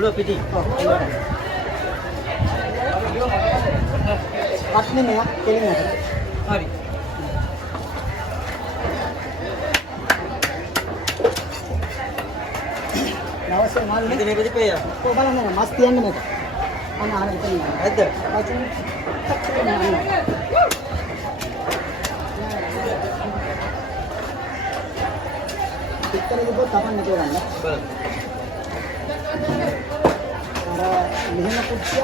ඔළුව පිටි. අත්නේ මෙයා කෙලින්මද? හරි. නවසේ මාල් නේ. මේ පිටිපේ. ඔය බලන්න මස් තියන්න මේක. අන්න ආන විතර නෑ. ඇද්ද? වචන. පිටරේ දුක තපන්න කියලා නේද? බලන්න. මෙහෙම කුට්ටිය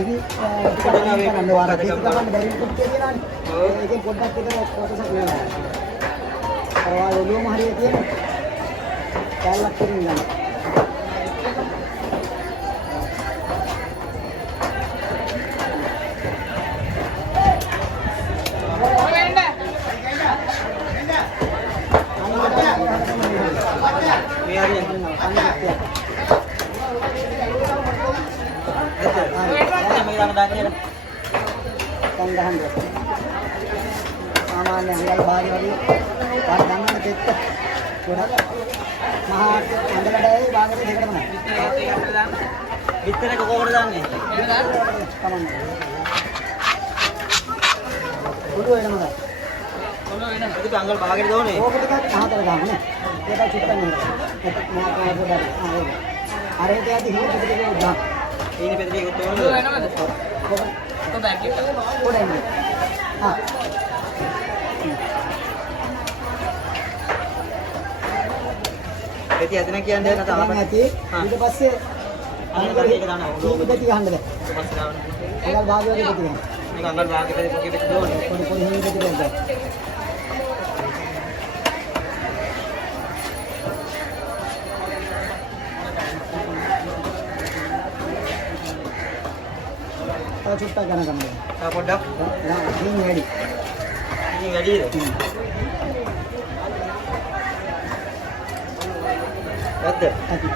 ඉවි ටිකක් ගන්න වාර දෙක ගන්න බැරි කුට්ටිය කියලානේ. ඒකෙන් පොඩ්ඩක් විතර කොටසක් නෑ. අර ඔළුවම හරියට තියෙන. කැලලක් කිරින් ගන්න. මේ හරියට सामान्य अंगल भारी वाली और दाना में देखते थोड़ा महा अंदर डाले बाहर से देखते बना बिस्तर को कोड दाने कमान उड़ो है ना मगर उड़ो है ना तो अंगल बाहर दो ने वो कितना कहां तक जाऊं ने ये तो चित्ता नहीं मैं तो ऐसे डर अरे तो यार हिल कितने को जा इन पे देखो तो है ना तो बैठ के वो नहीं हां ඒටි ඇදෙන කියන්නේ නැත නැති ඊට පස්සේ අනිත් එක දානවා ඕක දෙක ගහන්නද ඊට පස්සේ දානවා අඟල් භාගය දෙක ගන්න මේක අඟල් භාගයට පොකේ පිට දෝනේ පොඩි පොඩි හිමි දෙක ගන්න චුට්ටක් ගන්න ගන්න තා පොඩ්ඩක් ඉතින් වැඩි ඉතින් වැඩිද ඇද්ද ඇති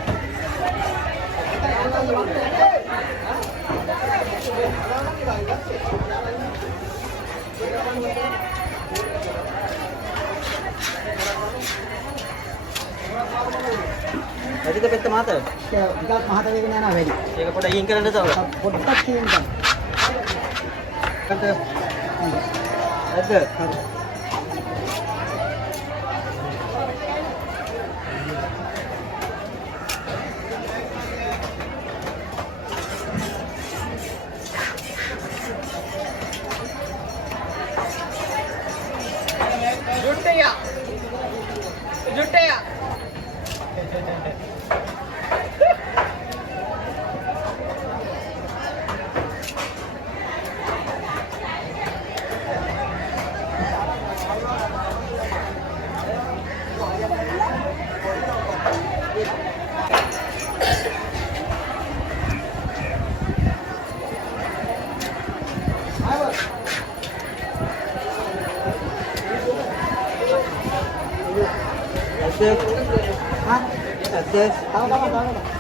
වැඩිද පෙත්ත මහත ටිකක් මහත වේගෙන යනවා වැඩි ඒක පොඩ්ඩක් අයින් කරන්න තව පොඩ්ඩක් තියෙන්න ඇද්ද जुट्टया හා ඇද්ද තව